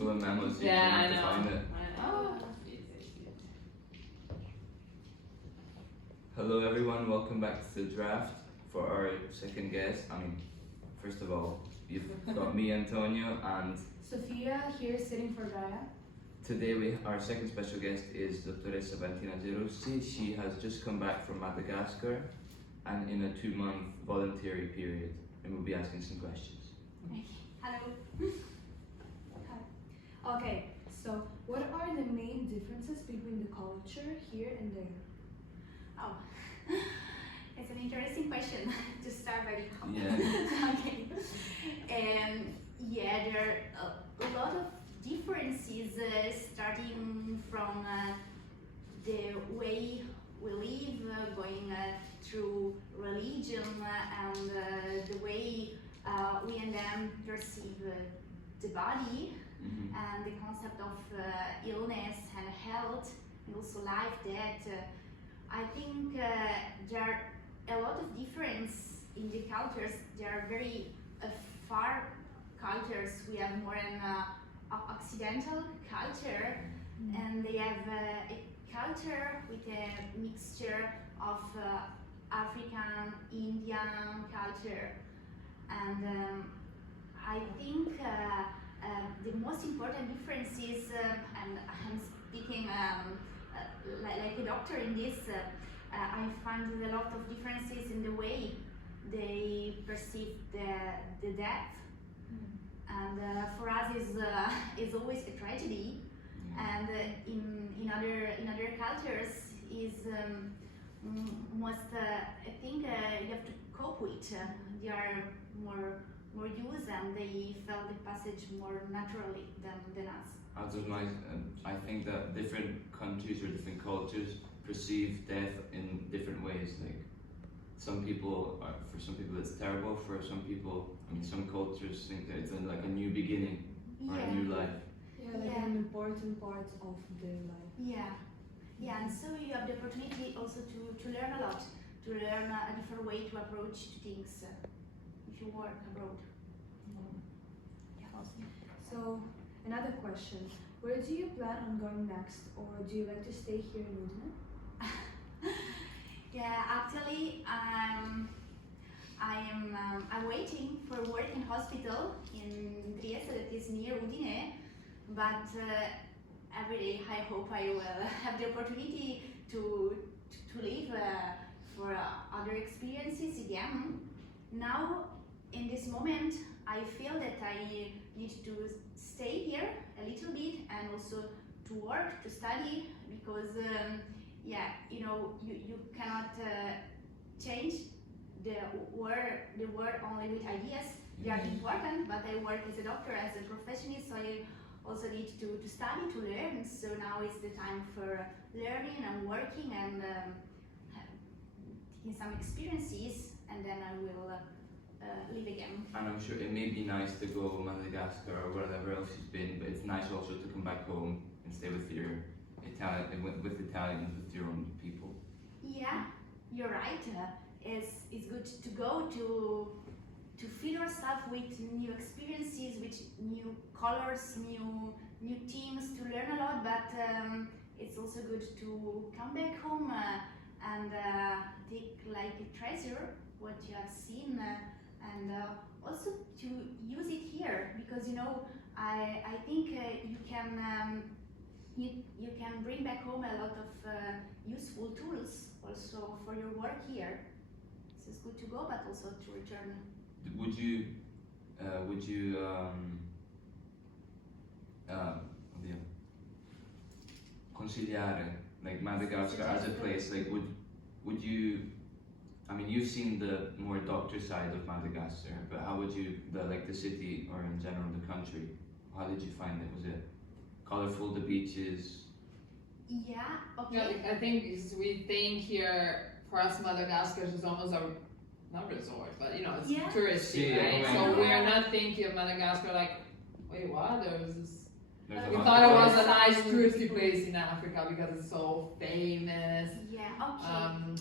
full of memos, so you Yeah, have I to know. find it. Oh. Hello everyone, welcome back to the draft for our second guest. First of all, you've got me, Antonio, and Sophia here sitting for Gaia. today our second special guest is Dott.ssa Valentina Gerussi. She has just come back from Madagascar and in a 2-month voluntary period, and we'll be asking some questions. Hello. Hi. Okay, so what are the main differences between the culture here and there? Oh, it's an interesting question to start very hard. Yeah. Okay. Yeah, there are a lot of differences starting from the way we live, going through religion and the way we and them perceive the body and the concept of illness and health and also life, death. I think there are a lot of difference in the cultures. They are very far cultures. We have more an Occidental culture, and they have a culture with a mixture of African, Indian culture. And I think the most important difference is, and I'm speaking like a doctor in this, I find a lot of differences in the way they perceive the death, and for us is always a tragedy, and in other cultures is most I think you have to cope with. They are more used and they felt the passage more naturally than us. I think that different countries or different cultures perceive death in different ways. Like for some people it's terrible. For some people, some cultures think that it's like a new beginning or a new life. Yeah, like an important part of their life. Yeah, and so you have the opportunity also to learn a lot, to learn a different way to approach things if you work abroad. So, another question. Where do you plan on going next, or do you like to stay here in Udine? Yeah, actually, I'm waiting for work in hospital in Trieste that is near Udine, but every day I hope I will have the opportunity to live for other experiences again. Now, in this moment, I feel that I need to stay here a little bit and also to work, to study, because you cannot change the world only with ideas. They are important, but I work as a doctor, as a professional, so I also need to study, to learn. So now is the time for learning and working and taking some experiences, and then I will live again. And I'm sure it may be nice to go Madagascar or wherever else you've been, but it's nice also to come back home and stay with your Italians, with your own people. Yeah, you're right. It's good to go to fill yourself with new experiences, with new colors, new things, to learn a lot. But it's also good to come back home and take like a treasure what you have seen. And also to use it here, because I think you can bring back home a lot of useful tools also for your work here. So it's good to go, but also to return. Would you consigliare like Madagascar as a place? Like would you? You've seen the more doctor side of Madagascar, but how would you, the city or in general the country, how did you find it? Was it colorful, the beaches? Yeah, okay. Yeah, I think we think here, for us Madagascar is almost a, not resort, but it's touristy, right? So we're not thinking of Madagascar like, wait, what? We thought it was a nice touristy place in Africa because it's so famous. Yeah, okay.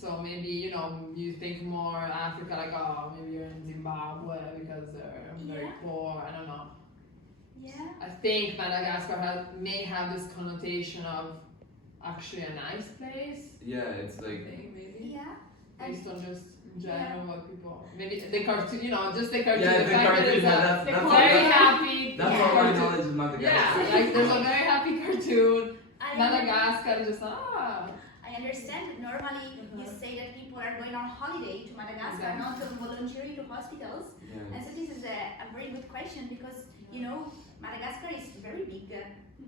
So maybe, you think more Africa, like, oh, maybe you're in Zimbabwe because they're very poor, I don't know. Yeah. I think Madagascar may have this connotation of actually a nice place. Yeah, it's I like think maybe Yeah. based on just in general what people maybe the cartoon, just the cartoon. Yeah, the the fact that cartoon, it's yeah, a that's very all- happy. that's Yeah. all my cartoon. knowledge of Yeah, Madagascar. like there's a very happy cartoon. I Madagascar, just I understand that normally you say that people are going on holiday to Madagascar, Exactly. not on voluntary to hospitals. Yeah. And so this is a very good question because, Madagascar is very big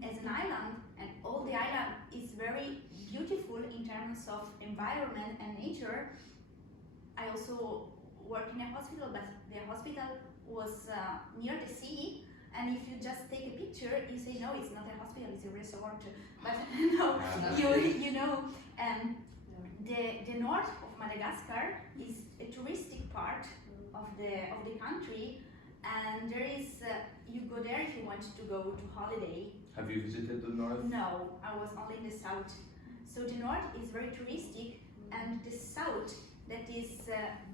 as an island, and all the island is very beautiful in terms of environment and nature. I also work in a hospital, but the hospital was near the sea, and if you just take a picture, you say, no, it's not a hospital, it's a resort. But no, the north of Madagascar is a touristic part of the country, and there is you go there if you want to go to holiday. Have you visited the north? No, I was only in the south. So the north is very touristic, and the south that is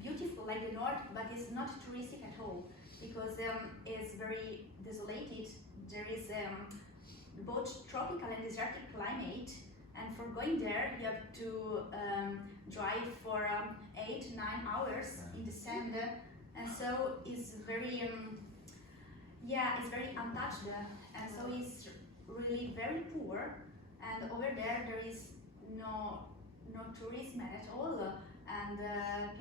beautiful like the north, but is not touristic at all because it's very desolated. There is both tropical and desertic climate, and for going there you have to drive for 8-9 hours in the sand, and so it's very it's very untouched, and so it's really very poor. And over there is no tourism at all, and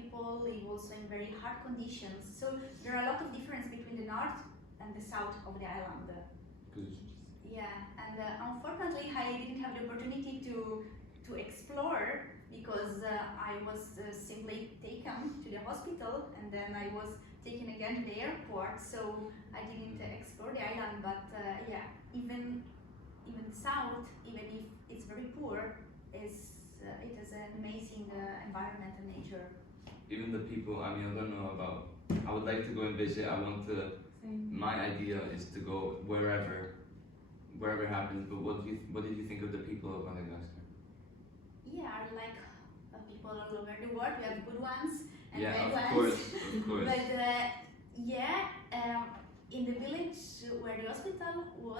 people live also in very hard conditions. So there are a lot of difference between the north and the south of the island. Yeah, and unfortunately I didn't have the opportunity to explore because I was simply taken to the hospital, and then I was taken again to the airport, so I didn't explore the island. But even south, even if it's very poor, it has an amazing environment and nature. Even the people, I don't know about, I would like to go and visit. My idea is to go wherever happens, but what did you think of the people of Madagascar? Yeah, I like people all over the world. We have good ones and bad Of ones. course. But in the village where the hospital was,